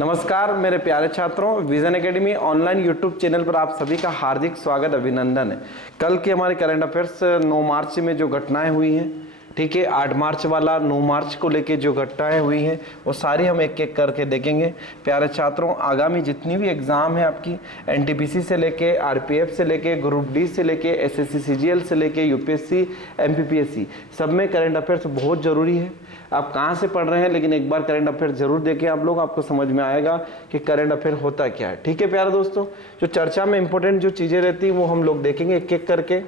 नमस्कार मेरे प्यारे छात्रों, vision academy online YouTube channel पर आप सभी का हार्दिक स्वागत अभिनंदन है। कल के हमारे करंट अफेयर्स 9 मार्च में जो घटनाएं हुई हैं, ठीक है, 8 मार्च वाला 9 मार्च को लेके जो घटनाएं हुई हैं वो सारी हम एक एक करके देखेंगे। प्यारे छात्रों, आगामी जितनी भी एग्ज़ाम है आपकी एनटीपीसी से लेके, आरपीएफ से लेके, ग्रुप डी से लेके, एसएससी सीजीएल से लेके, यूपीएससी, एमपीपीएससी, सब में करंट अफेयर्स बहुत ज़रूरी है। आप कहाँ से पढ़ रहे हैं, लेकिन एक बार करंट अफेयर जरूर देखें आप लोग, आपको समझ में आएगा कि करंट अफेयर होता क्या है। ठीक है प्यारे दोस्तों, जो चर्चा में इंपॉर्टेंट जो चीज़ें रहती हैं वो हम लोग देखेंगे एक एक करके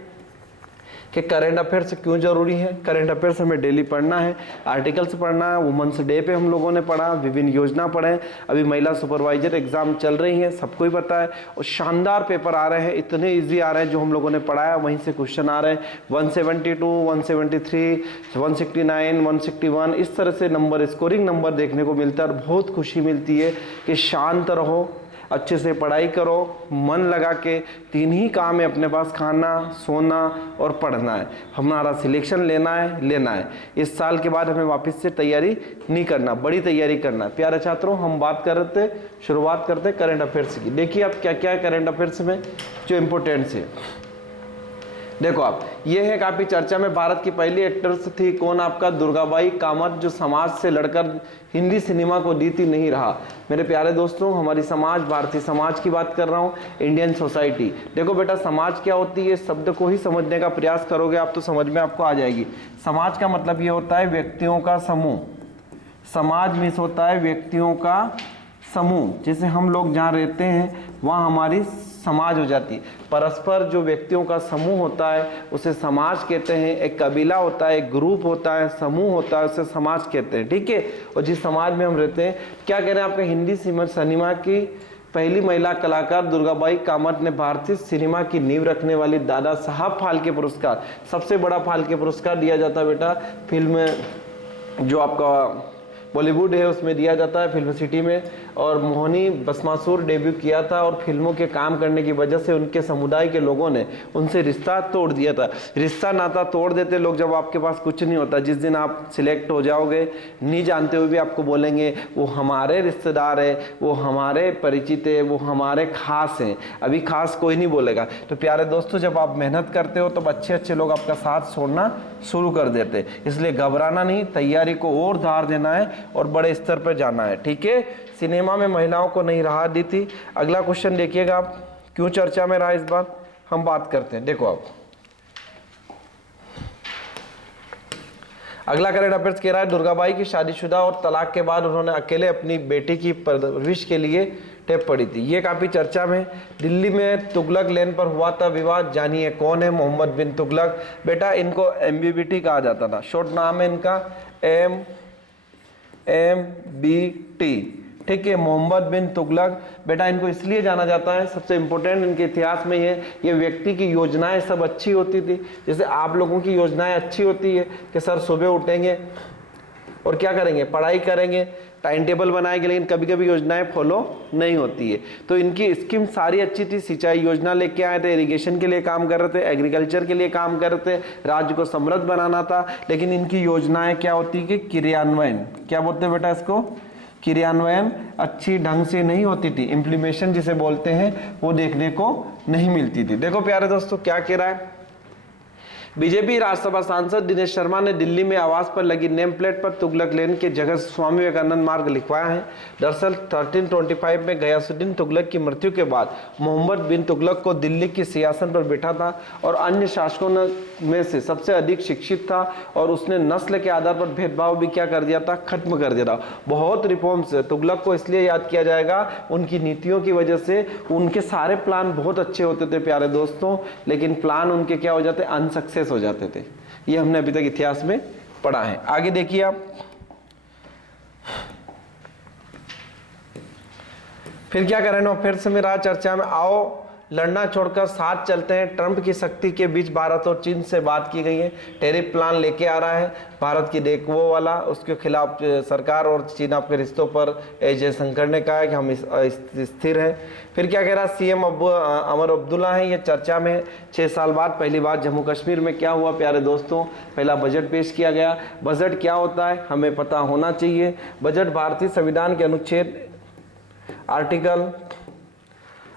कि करंट अफेयर्स क्यों जरूरी है। करंट अफेयर्स हमें डेली पढ़ना है, आर्टिकल्स पढ़ना है। वुमेन्स डे पे हम लोगों ने पढ़ा, विभिन्न योजना पढ़े, अभी महिला सुपरवाइजर एग्जाम चल रही है, सबको ही पता है, और शानदार पेपर आ रहे हैं, इतने इजी आ रहे हैं जो हम लोगों ने पढ़ाया वहीं से क्वेश्चन आ रहे हैं। 172, 173, 169, 161, इस तरह से नंबर, स्कोरिंग नंबर देखने को मिलता है और बहुत खुशी मिलती है कि शांत रहो, अच्छे से पढ़ाई करो, मन लगा के। 3 ही काम है अपने पास, खाना, सोना और पढ़ना है। हमारा सिलेक्शन लेना है। इस साल के बाद हमें वापस से तैयारी नहीं करना, बड़ी तैयारी करना है। प्यारे छात्रों, हम बात कर रहे थे, शुरुआत करते हैं करंट अफेयर्स की। देखिए आप क्या क्या है करंट अफेयर्स में जो इम्पोर्टेंट्स है। देखो आप, ये है काफी चर्चा में, भारत की पहली एक्ट्रेस थी कौन? आपका दुर्गाबाई कामत, जो समाज से लड़कर हिंदी सिनेमा को जीती नहीं रहा। मेरे प्यारे दोस्तों, हमारी समाज, भारतीय समाज की बात कर रहा हूँ, इंडियन सोसाइटी। देखो बेटा, समाज क्या होती है, शब्द को ही समझने का प्रयास करोगे आप तो समझ में आपको आ जाएगी। समाज का मतलब ये होता है व्यक्तियों का समूह। समाज मीन्स होता है व्यक्तियों का समूह। जैसे हम लोग जहाँ रहते हैं वहाँ हमारी समाज हो जाती है। परस्पर जो व्यक्तियों का समूह होता है उसे समाज कहते हैं। एक कबीला होता है, एक ग्रुप होता है, समूह होता है, उसे समाज कहते हैं। ठीक है, और जिस समाज में हम रहते हैं, क्या कह रहे हैं, आपका हिंदी सिनेमा की पहली महिला कलाकार दुर्गाबाई कामत ने भारतीय सिनेमा की नींव रखने वाली दादा साहब फाल्के पुरस्कार, सबसे बड़ा फाल्के पुरस्कार दिया जाता है बेटा फिल्म जो आपका बॉलीवुड है उसमें दिया जाता है, फिल्म सिटी में। और मोहनी बसमासुर डेब्यू किया था और फिल्मों के काम करने की वजह से उनके समुदाय के लोगों ने उनसे रिश्ता तोड़ दिया था। रिश्ता नाता तोड़ देते लोग जब आपके पास कुछ नहीं होता। जिस दिन आप सिलेक्ट हो जाओगे, नहीं जानते हुए भी आपको बोलेंगे वो हमारे रिश्तेदार है, वो हमारे परिचित है, वो हमारे खास हैं। अभी खास कोई नहीं बोलेगा। तो प्यारे दोस्तों, जब आप मेहनत करते हो तब अच्छे अच्छे लोग आपका साथ छोड़ना शुरू कर देते। इसलिए घबराना नहीं, तैयारी को और धार देना है और बड़े स्तर पर जाना है। ठीक है, सिनेमा में महिलाओं को नहीं राहत दी थी। अगला क्वेश्चन देखिएगा आप, क्यों चर्चा में रहा इस बार, हम बात करते हैं। देखो आप, अगला करंट अफेयर्स कह रहा है दुर्गाबाई की शादीशुदा और तलाक के बाद उन्होंने अकेले अपनी बेटी की परवरिश के लिए टेप पड़ी थी। ये काफी चर्चा में। दिल्ली में तुगलक लेन पर हुआ था विवाद, जानिए कौन है मोहम्मद बिन तुगलक। बेटा, इनको MBBT कहा जाता था, शॉर्ट नाम है इनका MBT। ठीक है, मोहम्मद बिन तुगलक। बेटा, इनको इसलिए जाना जाता है, सबसे इंपॉर्टेंट इनके इतिहास में ये व्यक्ति की योजनाएं सब अच्छी होती थी। जैसे आप लोगों की योजनाएं अच्छी होती है कि सर सुबह उठेंगे और क्या करेंगे, पढ़ाई करेंगे, टाइम टेबल बनाएंगे, लेकिन कभी कभी योजनाएं फॉलो नहीं होती है। तो इनकी स्कीम सारी अच्छी थी। सिंचाई योजना लेके आए थे, इरिगेशन के लिए काम कर रहे थे, एग्रीकल्चर के लिए काम कर रहे थे, राज्य को समृद्ध बनाना था। लेकिन इनकी योजनाएं क्या होती कि क्रियान्वयन, क्या बोलते हैं बेटा इसको, क्रियान्वयन अच्छी ढंग से नहीं होती थी। इम्प्लीमेशन जिसे बोलते हैं वो देखने को नहीं मिलती थी। देखो प्यारे दोस्तों, क्या कह रहा है, बीजेपी राज्यसभा सांसद दिनेश शर्मा ने दिल्ली में आवास पर लगी नेम प्लेट पर तुगलक लेन की जगह स्वामी विवेकानंद मार्ग लिखवाया है। दरअसल 1325 में गयासुद्दीन तुगलक की मृत्यु के बाद मोहम्मद बिन तुगलक को दिल्ली के सिंहासन पर बैठा था और अन्य शासकों में से सबसे अधिक शिक्षित था, और उसने नस्ल के आधार पर भेदभाव भी क्या कर दिया था, खत्म कर दिया था। बहुत रिफॉर्म्स है। तुगलक को इसलिए याद किया जाएगा उनकी नीतियों की वजह से। उनके सारे प्लान बहुत अच्छे होते थे प्यारे दोस्तों, लेकिन प्लान उनके क्या हो जाते, अनसक्सेस हो जाते थे। ये हमने अभी तक इतिहास में पढ़ा है। आगे देखिए आप, फिर क्या करें, फिर से मेरा चर्चा में, आओ लड़ना छोड़कर साथ चलते हैं। ट्रंप की शक्ति के बीच भारत और चीन से बात की गई है। टैरिफ प्लान लेके आ रहा है भारत की, देख वो वाला, उसके खिलाफ सरकार और चीन आपके रिश्तों पर जयशंकर ने कहा है कि हम स्थिर हैं। फिर क्या कह रहा, CM अमर अब्दुल्ला है, ये चर्चा में 6 साल बाद पहली बार जम्मू कश्मीर में क्या हुआ प्यारे दोस्तों, पहला बजट पेश किया गया। बजट क्या होता है हमें पता होना चाहिए। बजट भारतीय संविधान के अनुच्छेद आर्टिकल,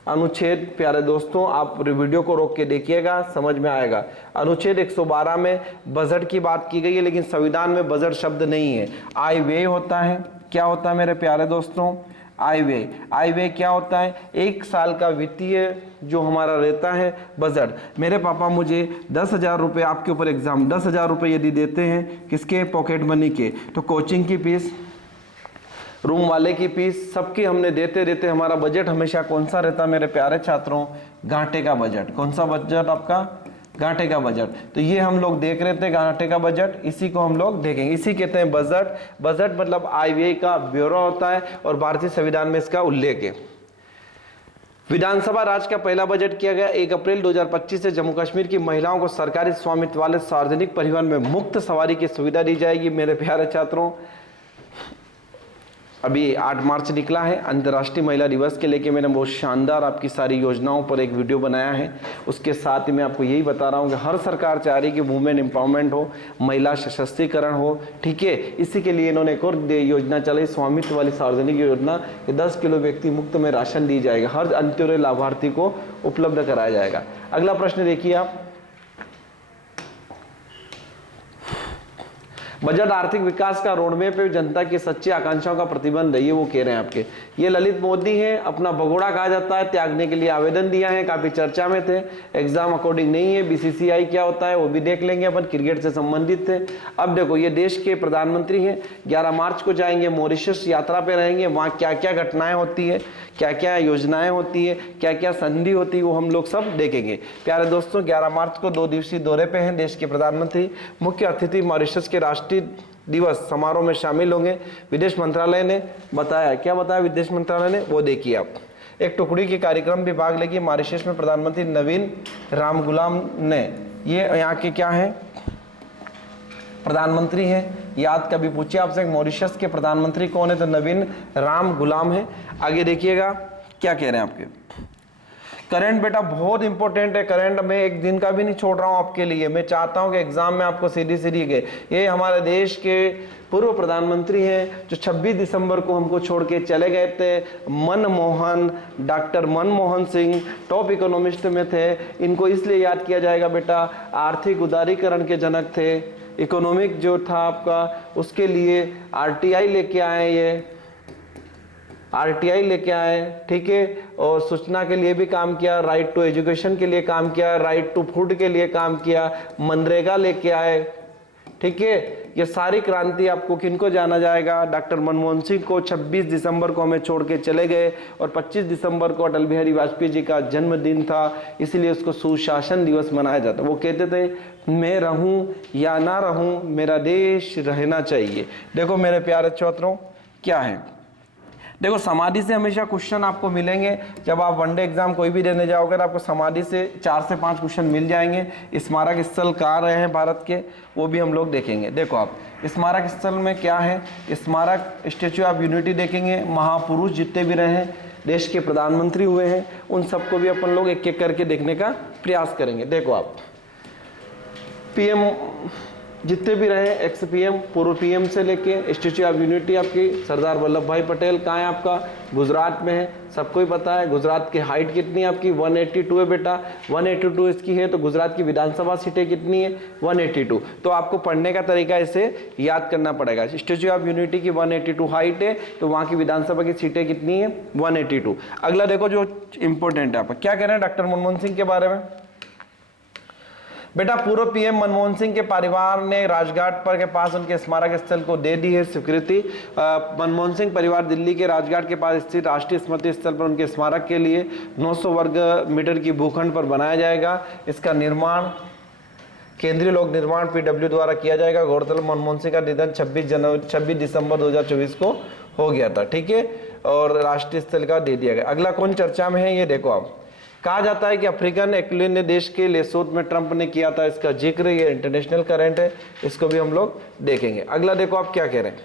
अनुच्छेद, प्यारे दोस्तों आप वीडियो को रोक के देखिएगा, समझ में आएगा। अनुच्छेद 112 में बजट की बात की गई है, लेकिन संविधान में बजट शब्द नहीं है। आय व्यय होता है। क्या होता है मेरे प्यारे दोस्तों? आय व्यय। आय व्यय क्या होता है? एक साल का वित्तीय जो हमारा रहता है बजट। मेरे पापा मुझे 10,000 रुपये, आपके ऊपर एग्जाम, 10,000 रुपये यदि देते हैं, किसके? पॉकेट मनी के, तो कोचिंग की फीस, रूम वाले की फीस, सबकी हमने देते देते हमारा बजट हमेशा कौन सा रहता है मेरे प्यारे छात्रों? घाटे का बजट। कौन सा बजट आपका? घाटे का बजट। तो ये हम लोग देख रहे थे घाटे का बजट, इसी को हम लोग देखेंगे। इसी कहते हैं बजट। बजट मतलब आय व्यय का ब्यौरा होता है और भारतीय संविधान में इसका उल्लेख है। विधानसभा राज का पहला बजट किया गया 1 अप्रैल 2025 से जम्मू कश्मीर की महिलाओं को सरकारी स्वामित्व वाले सार्वजनिक परिवहन में मुफ्त सवारी की सुविधा दी जाएगी। मेरे प्यारे छात्रों, अभी 8 मार्च निकला है अंतर्राष्ट्रीय महिला दिवस के लेके मैंने बहुत शानदार आपकी सारी योजनाओं पर एक वीडियो बनाया है। उसके साथ ही मैं आपको यही बता रहा हूँ कि हर सरकार चाह रही है कि वुमेन एम्पावरमेंट हो, महिला सशक्तिकरण हो, ठीक है। इसी के लिए इन्होंने एक और योजना चलाई, स्वामित्व वाली सार्वजनिक योजना, कि 10 किलो व्यक्ति मुफ्त में राशन दी जाएगा, हर अंत्योदय लाभार्थी को उपलब्ध कराया जाएगा। अगला प्रश्न देखिए आप, बजट आर्थिक विकास का रोडमैप पे जनता की सच्ची आकांक्षाओं का प्रतिबंध है, ये वो कह रहे हैं आपके। ये ललित मोदी हैं, अपना भगोड़ा कहा जाता है, त्यागने के लिए आवेदन दिया है, काफी चर्चा में थे, एग्जाम अकॉर्डिंग नहीं है। बीसीसीआई क्या होता है वो भी देख लेंगे अपन, क्रिकेट से संबंधित थे। अब देखो ये देश के प्रधानमंत्री हैं, 11 मार्च को जाएंगे मॉरिशस यात्रा पे रहेंगे, वहाँ क्या क्या घटनाएं होती है, क्या क्या योजनाएं होती है, क्या क्या संधि होती है, वो हम लोग सब देखेंगे। प्यारे दोस्तों 11 मार्च को 2 दिवसीय दौरे पे हैं देश के प्रधानमंत्री। मुख्य अतिथि मॉरिशस के राष्ट्रीय दिवस समारोह में शामिल होंगे। विदेश मंत्रालय ने बताया, क्या बताया विदेश मंत्रालय ने, वो देखिए आप। एक टुकड़ी के कार्यक्रम भी भाग लेगी मॉरिशस में प्रधानमंत्री नवीन रामगुलाम ने। ये यहाँ के क्या है? प्रधानमंत्री हैं। याद कभी पूछे आपसे मॉरिशस के प्रधानमंत्री कौन है, तो नवीन रामगुलाम है। आगे देखिएगा क्या कह रहे हैं आपके। करंट बेटा बहुत इंपॉर्टेंट है, करंट में एक दिन का भी नहीं छोड़ रहा हूं आपके लिए। मैं चाहता हूं कि एग्जाम में आपको सीधी सीधी गए। ये हमारे देश के पूर्व प्रधानमंत्री हैं जो 26 दिसंबर को हमको छोड़ के चले गए थे, Manmohan, doctor Manmohan Singh, top economist में थे। इनको इसलिए याद किया जाएगा बेटा, आर्थिक उदारीकरण के जनक थे। इकोनॉमिक जो था आपका, उसके लिए आरटीआई लेके आए, ये आरटीआई लेके आए, ठीक है। और सूचना के लिए भी काम किया, राइट टू एजुकेशन के लिए काम किया, राइट टू फूड के लिए काम किया, मनरेगा लेके आए, ठीक है। ये सारी क्रांति आपको किनको जाना जाएगा? डॉक्टर मनमोहन सिंह को 26 दिसंबर को हमें छोड़ के चले गए, और 25 दिसंबर को अटल बिहारी वाजपेयी जी का जन्मदिन था, इसलिए उसको सुशासन दिवस मनाया जाता। वो कहते थे मैं रहूं या ना रहूं, मेरा देश रहना चाहिए। देखो मेरे प्यारे छात्रों क्या है, देखो समाधि से हमेशा क्वेश्चन आपको मिलेंगे। जब आप वनडे एग्जाम कोई भी देने जाओगे तो आपको समाधि से 4 से 5 क्वेश्चन मिल जाएंगे। स्मारक स्थल कहाँ रहे हैं भारत के, वो भी हम लोग देखेंगे। देखो आप स्मारक स्थल में क्या है, स्मारक स्टेच्यू ऑफ यूनिटी देखेंगे, महापुरुष जितने भी रहे हैं, देश के प्रधानमंत्री हुए हैं, उन सबको भी अपन लोग एक एक करके देखने का प्रयास करेंगे। देखो आप पीएम जितने भी रहे, एक्स पीएम, पूर्व पीएम से लेके स्टेच्यू ऑफ यूनिटी आपकी सरदार वल्लभ भाई पटेल कहाँ है आपका? गुजरात में है, सबको ही पता है। गुजरात की हाइट कितनी है आपकी? 182 है बेटा, 182 इसकी है। तो गुजरात की विधानसभा सीटें कितनी है? 182। तो आपको पढ़ने का तरीका इसे याद करना पड़ेगा। स्टेच्यू ऑफ यूनिटी की 182 हाइट है, तो वहाँ की विधानसभा की सीटें कितनी है? 182। अगला देखो जो इंपॉर्टेंट है, आप क्या कह रहे हैं डॉक्टर मनमोहन सिंह के बारे में? बेटा पूर्व पीएम मनमोहन सिंह के परिवार ने राजघाट पर के पास उनके स्मारक स्थल को दे दी है स्वीकृति। मनमोहन सिंह परिवार दिल्ली के राजघाट के पास स्थित राष्ट्रीय स्मृति स्थल पर उनके स्मारक के लिए 900 वर्ग मीटर की भूखंड पर बनाया जाएगा। इसका निर्माण केंद्रीय लोक निर्माण पीडब्ल्यू द्वारा किया जाएगा। गौरतलब मनमोहन सिंह का निधन 26 दिसंबर 2024 को हो गया था, ठीक है, और राष्ट्रीय स्थल का दे दिया गया। अगला कौन चर्चा में है, ये देखो आप। कहा जाता है कि अफ्रीकन एक्विलिन देश के लेसोथ में ट्रंप ने किया था, इसका जिक्र, ये इंटरनेशनल करंट है, इसको भी हम लोग देखेंगे। अगला देखो आप क्या कह रहे हैं,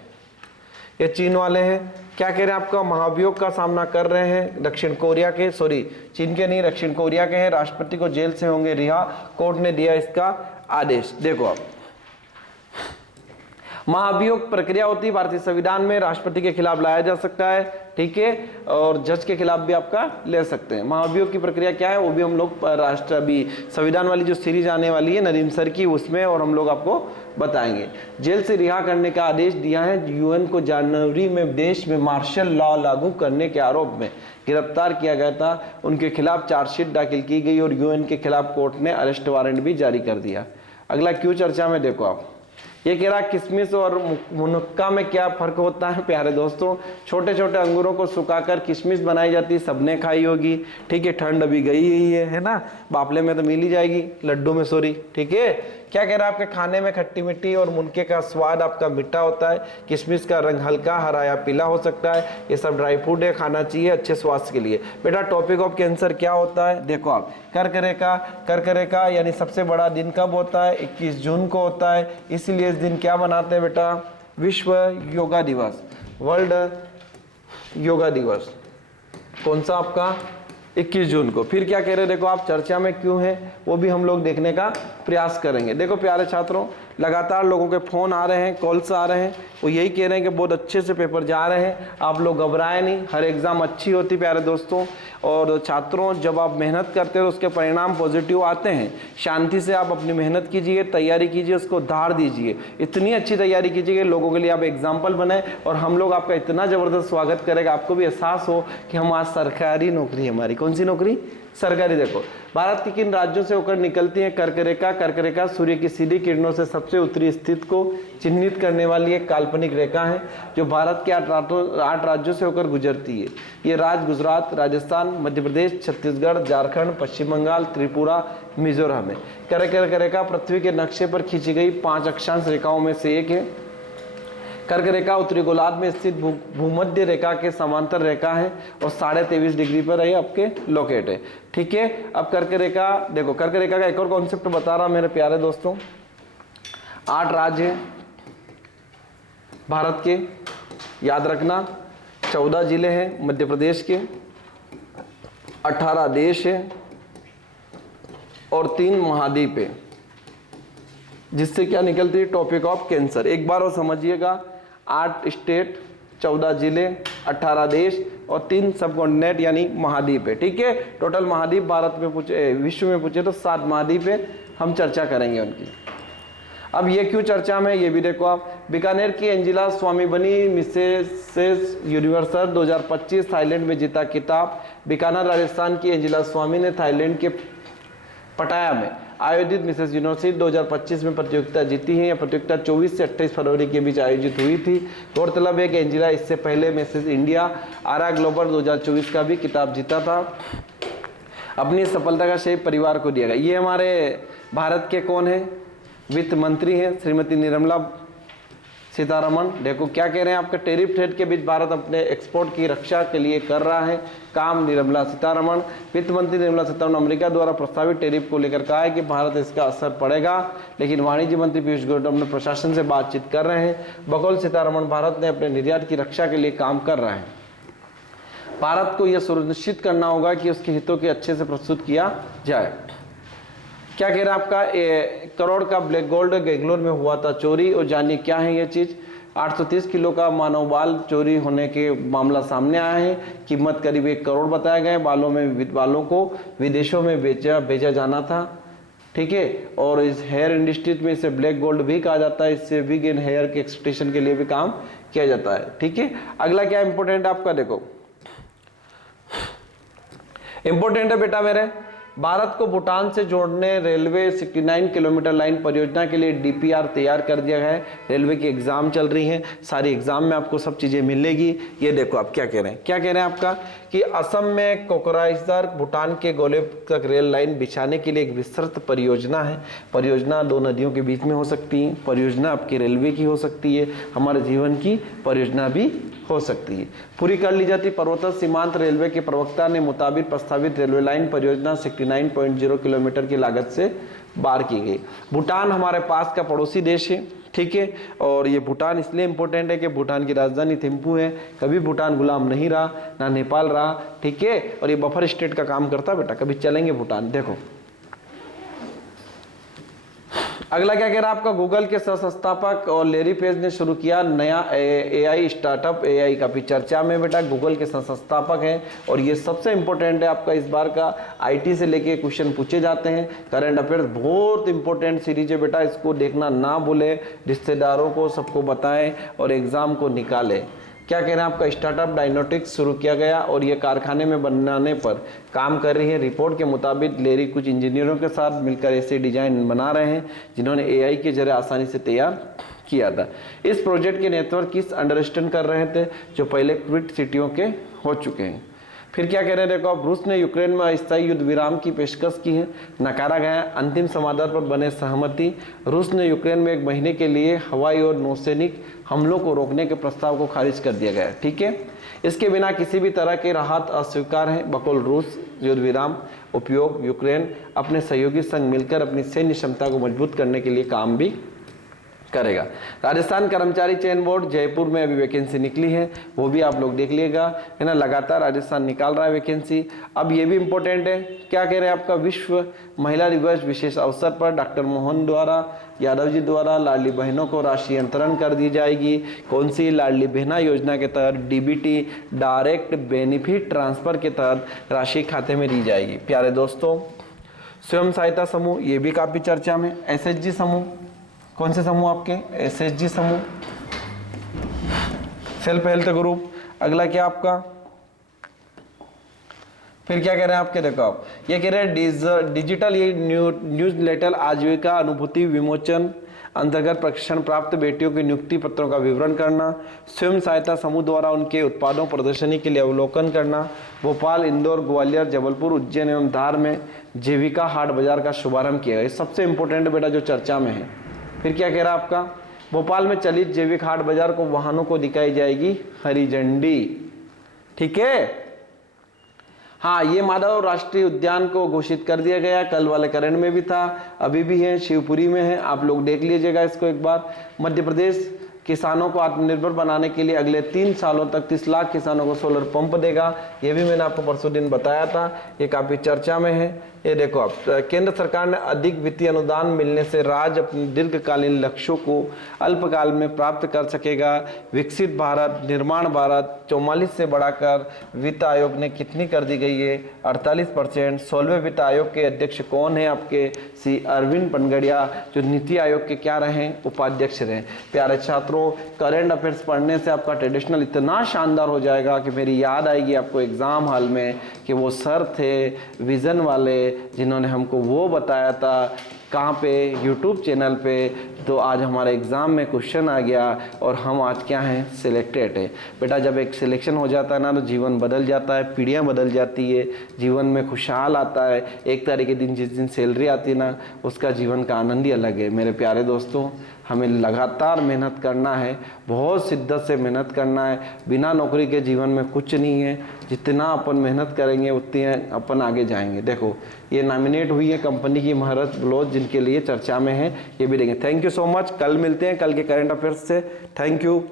ये चीन वाले हैं, क्या कह रहे हैं आपका? महाभियोग का सामना कर रहे हैं दक्षिण कोरिया के, सॉरी चीन के नहीं, दक्षिण कोरिया के हैं। राष्ट्रपति को जेल से होंगे रिहा, कोर्ट ने दिया इसका आदेश। देखो आप महाभियोग प्रक्रिया होती है भारतीय संविधान में, राष्ट्रपति के खिलाफ लाया जा सकता है, ठीक है, और जज के खिलाफ भी आपका ले सकते हैं। महाभियोग की प्रक्रिया क्या है वो भी हम लोग राष्ट्र अभी संविधान वाली जो सीरीज आने वाली है नदीम सर की उसमें, और हम लोग आपको बताएंगे। जेल से रिहा करने का आदेश दिया है। यूएन को जनवरी में देश में मार्शल लॉ लागू करने के आरोप में गिरफ्तार किया गया था, उनके खिलाफ चार्जशीट दाखिल की गई और यूएन के खिलाफ कोर्ट ने अरेस्ट वारंट भी जारी कर दिया। अगला क्यों चर्चा में देखो आप, ये कह रहा किशमिश और मुनक्का में क्या फर्क होता है। प्यारे दोस्तों, छोटे छोटे अंगूरों को सुखाकर किशमिश बनाई जाती है, सबने खाई होगी, ठीक है, ठंड अभी गई ही है ना, बापले में तो मिल ही जाएगी, लड्डू में सॉरी, ठीक है। क्या कह रहा है, आपके खाने में खट्टी मिट्टी और मुनके का स्वाद आपका मीठा होता है, किशमिश का रंग हल्का हरा या पीला हो सकता है, ये सब ड्राई फ्रूट है, खाना चाहिए अच्छे स्वास्थ्य के लिए। बेटा टॉपिक ऑफ कैंसर क्या होता है, देखो आप, कर्करेका यानी सबसे बड़ा दिन कब होता है, 21 जून को होता है, इसलिए इस दिन क्या मनाते हैं बेटा, विश्व योगा दिवस, वर्ल्ड योगा दिवस, कौन सा आपका 21 जून को। फिर क्या कह रहे हैं, देखो आप, चर्चा में क्यों है वो भी हम लोग देखने का प्रयास करेंगे। देखो प्यारे छात्रों, लगातार लोगों के फोन आ रहे हैं, कॉल्स आ रहे हैं, वो यही कह रहे हैं कि बहुत अच्छे से पेपर जा रहे हैं, आप लोग घबराएं नहीं, हर एग्जाम अच्छी होती प्यारे दोस्तों। और छात्रों, जब आप मेहनत करते हो तो उसके परिणाम पॉजिटिव आते हैं। शांति से आप अपनी मेहनत कीजिए, तैयारी कीजिए, उसको धार दीजिए, इतनी अच्छी तैयारी कीजिए कि लोगों के लिए आप एग्जाम्पल बने और हम लोग आपका इतना ज़बरदस्त स्वागत करेगा, आपको भी एहसास हो कि हम आज सरकारी नौकरी, हमारी कौन सी नौकरी, सरकारी। देखो भारत के किन राज्यों से होकर निकलती है कर्करेका सूर्य की सीधी किरणों से सबसे उत्तरी स्थित को चिन्हित करने वाली एक काल्पनिक रेखा है जो भारत के 8 राज्यों से होकर गुजरती है। ये राज्य गुजरात, राजस्थान, मध्य प्रदेश, छत्तीसगढ़, झारखंड, पश्चिम बंगाल, त्रिपुरा, मिजोरम है। कर्करेका पृथ्वी के नक्शे पर खींची गई 5 अक्षांश रेखाओं में से एक है। कर्क रेखा उत्तरी गोलार्ध में स्थित भूमध्य रेखा के समांतर रेखा है और 23.5 डिग्री पर है आपके लोकेट है, ठीक है। अब कर्क रेखा, देखो कर्क रेखा का एक और कॉन्सेप्ट बता रहा मेरे प्यारे दोस्तों, 8 राज्य हैं भारत के, याद रखना, 14 जिले हैं मध्य प्रदेश के, 18 देश है और 3 महाद्वीप है, जिससे क्या निकलती है, टॉपिक ऑफ कैंसर। एक बार और समझिएगा, 8 स्टेट, 14 जिले, 18 देश और 3 सब कॉन्टिनेंट यानी महाद्वीप है, ठीक है। टोटल महाद्वीप भारत में पूछे, विश्व में पूछे तो 7 महाद्वीप है, हम चर्चा करेंगे उनकी। अब ये क्यों चर्चा में, ये भी देखो आप, बीकानेर की एंजिला स्वामी बनी मिसेस यूनिवर्सल 2025 थाईलैंड में जीता खिताब। बीकानेर राजस्थान की एंजिला स्वामी ने थाईलैंड के पटाया में आयोजित मिसेस यूनिवर्सिटी 2025 में प्रतियोगिता जीती है। यह प्रतियोगिता 24 से 28 फरवरी के बीच आयोजित हुई थी। गौरतलब है कि एंजिला इससे पहले मिसेस इंडिया आरा ग्लोबल 2024 का भी खिताब जीता था। अपनी सफलता का श्रेय परिवार को दिया गया। ये हमारे भारत के कौन है, वित्त मंत्री हैं श्रीमती निर्मला सीतारमण। देखो क्या कह रहे हैं, आपके टैरिफ थ्रेट के बीच भारत अपने एक्सपोर्ट की रक्षा के लिए कर रहा है काम। निर्मला सीतारमण, वित्त मंत्री निर्मला सीतारमण, अमेरिका द्वारा प्रस्तावित टैरिफ को लेकर कहा है कि भारत इसका असर पड़ेगा, लेकिन वाणिज्य मंत्री पीयूष गोयल अपने प्रशासन से बातचीत कर रहे हैं। बकौल सीतारमण, भारत ने अपने निर्यात की रक्षा के लिए काम कर रहा है। भारत को यह सुनिश्चित करना होगा कि उसके हितों के अच्छे से प्रस्तुत किया जाए। क्या कह रहा है आपका, 1 करोड़ का ब्लैक गोल्ड बेंगलोर में हुआ था चोरी। और जानिए क्या है ये चीज, 830 किलो का मानव बाल चोरी होने के मामला सामने आया है। कीमत करीब 1 करोड़ बताया गया है। बालों को विदेशों में भेजा जाना था, ठीक है। और इस हेयर इंडस्ट्री में इसे ब्लैक गोल्ड भी कहा जाता है। इससे विग एंड हेयर के एक्सटेंशन के लिए भी काम किया जाता है, ठीक है। अगला क्या इंपॉर्टेंट आपका, देखो इंपॉर्टेंट है बेटा मेरे, भारत को भूटान से जोड़ने रेलवे 69 किलोमीटर लाइन परियोजना के लिए डीपीआर तैयार कर दिया गया है। रेलवे की एग्जाम चल रही है, सारी एग्जाम में आपको सब चीजें मिलेगी। ये देखो आप क्या कह रहे हैं, क्या कह रहे हैं आपका कि असम में कोकराझार भूटान के गोले तक रेल लाइन बिछाने के लिए एक विस्तृत परियोजना है। परियोजना 2 नदियों के बीच में हो सकती है, परियोजना आपकी रेलवे की हो सकती है, हमारे जीवन की परियोजना भी हो सकती है। पूरी कर ली जाती। पर्वतन सीमांत रेलवे के प्रवक्ता ने मुताबिक प्रस्तावित रेलवे लाइन परियोजना 69.0 किलोमीटर की लागत से पार की गई। भूटान हमारे पास का पड़ोसी देश है, ठीक है। और ये भूटान इसलिए इंपॉर्टेंट है कि भूटान की राजधानी थिम्पू है। कभी भूटान गुलाम नहीं रहा, ना नेपाल रहा, ठीक है। और ये बफर स्टेट का काम करता बेटा, कभी चलेंगे भूटान। देखो अगला क्या कह रहा है आपका, गूगल के सह संस्थापक और लैरी पेज ने शुरू किया नया एआई स्टार्टअप। एआई काफी चर्चा में बेटा, गूगल के सह संस्थापक हैं और ये सबसे इंपॉर्टेंट है आपका इस बार का आईटी से लेके क्वेश्चन पूछे जाते हैं। करंट अफेयर्स बहुत इंपॉर्टेंट सीरीज है बेटा, इसको देखना ना भूले, रिश्तेदारों को सबको बताएं और एग्जाम को निकालें। क्या कह रहे हैं आपका, स्टार्टअप डायनोटिक्स शुरू किया गया और ये कारखाने में बनाने पर काम कर रही है। रिपोर्ट के मुताबिक लैरी कुछ इंजीनियरों के साथ मिलकर ऐसे डिजाइन बना रहे हैं जिन्होंने एआई के जरिए आसानी से तैयार किया था। इस प्रोजेक्ट के नेटवर्क किस अंडरस्टैंड कर रहे थे, जो पहले क्विट सिटियों के हो चुके हैं। फिर क्या कह रहे हैं, देखो अब रूस ने यूक्रेन में अस्थायी युद्ध विराम की पेशकश की है, नकारा गया। अंतिम समाधान पर बने सहमति। रूस ने यूक्रेन में 1 महीने के लिए हवाई और नौसैनिक हमलों को रोकने के प्रस्ताव को खारिज कर दिया गया है। ठीक है, इसके बिना किसी भी तरह की राहत अस्वीकार है। बकौल रूस युद्ध विराम उपयोग यूक्रेन अपने सहयोगी संग मिलकर अपनी सैन्य क्षमता को मजबूत करने के लिए काम भी करेगा। राजस्थान कर्मचारी चयन बोर्ड जयपुर में अभी वैकेंसी निकली है, वो भी आप लोग देख लीजिएगा, है ना। लगातार राजस्थान निकाल रहा है वैकेंसी। अब ये भी इंपॉर्टेंट है, क्या कह रहे हैं आपका, विश्व महिला दिवस विशेष अवसर पर डॉक्टर मोहन द्वारा यादव जी द्वारा लाडली बहनों को राशि अंतरण कर दी जाएगी। कौन सी, लाडली बहना योजना के तहत डीबीटी डायरेक्ट बेनिफिट ट्रांसफर के तहत राशि खाते में दी जाएगी। प्यारे दोस्तों, स्वयं सहायता समूह ये भी काफी चर्चा में। एसएचजी समूह, कौन से समूह आपके, एसएचजी समूह, सेल्फ हेल्थ ग्रुप। अगला क्या आपका, फिर क्या कह रहे हैं आपके, देखो आप ये कह रहे हैं डिजिटल ये न्यूज लेटर आजीविका अनुभूति विमोचन अंतर्गत प्रशिक्षण प्राप्त बेटियों के नियुक्ति पत्रों का विवरण करना। स्वयं सहायता समूह द्वारा उनके उत्पादों प्रदर्शनी के लिए अवलोकन करना। भोपाल, इंदौर, ग्वालियर, जबलपुर, उज्जैन एवं धार में जीविका हाट बाजार का शुभारंभ किया गया। सबसे इंपॉर्टेंट बेटा जो चर्चा में है। फिर क्या कह रहा है आपका, भोपाल में चलित जैविक हाट बाजार को वाहनों को दिखाई जाएगी हरी झंडी। ठीक है, हाँ, ये माधव राष्ट्रीय उद्यान को घोषित कर दिया गया, कल वाले करंट में भी था, अभी भी है, शिवपुरी में है, आप लोग देख लीजिएगा इसको एक बार। मध्य प्रदेश किसानों को आत्मनिर्भर बनाने के लिए अगले 3 सालों तक 30 लाख किसानों को सोलर पंप देगा। ये भी मैंने आपको परसों दिन बताया था, ये काफी चर्चा में है। ये देखो आप, केंद्र सरकार ने अधिक वित्तीय अनुदान मिलने से राज्य अपने दीर्घकालीन लक्ष्यों को अल्पकाल में प्राप्त कर सकेगा। विकसित भारत, निर्माण भारत 44 से बढ़ाकर वित्त आयोग ने कितनी कर दी गई है, 48%। 16वें वित्त आयोग के अध्यक्ष कौन है आपके, सी अरविंद पनगड़िया, जो नीति आयोग के क्या रहे, उपाध्यक्ष रहे। प्यारे छात्रों, करंट अफेयर्स पढ़ने से आपका ट्रेडिशनल इतना शानदार हो जाएगा कि मेरी याद आएगी आपको एग्जाम हॉल में कि वो सर थे विजन वाले जिन्होंने हमको वो बताया था, कहाँ पे, यूट्यूब चैनल पे। तो आज हमारे एग्ज़ाम में क्वेश्चन आ गया और हम आज क्या हैं, सिलेक्टेड है। बेटा जब एक सिलेक्शन हो जाता है ना तो जीवन बदल जाता है, पीढ़ियाँ बदल जाती है, जीवन में खुशहाल आता है। एक तारीख के दिन जिस दिन सैलरी आती है ना, उसका जीवन का आनंद ही अलग है। मेरे प्यारे दोस्तों, हमें लगातार मेहनत करना है, बहुत शिद्दत से मेहनत करना है। बिना नौकरी के जीवन में कुछ नहीं है, जितना अपन मेहनत करेंगे उतनी अपन आगे जाएंगे। देखो ये नॉमिनेट हुई है कंपनी की महारत ब्लाउज, जिनके लिए चर्चा में है, ये भी देंगे। थैंक यू सो मच, कल मिलते हैं कल के करंट अफेयर्स से। Thank you.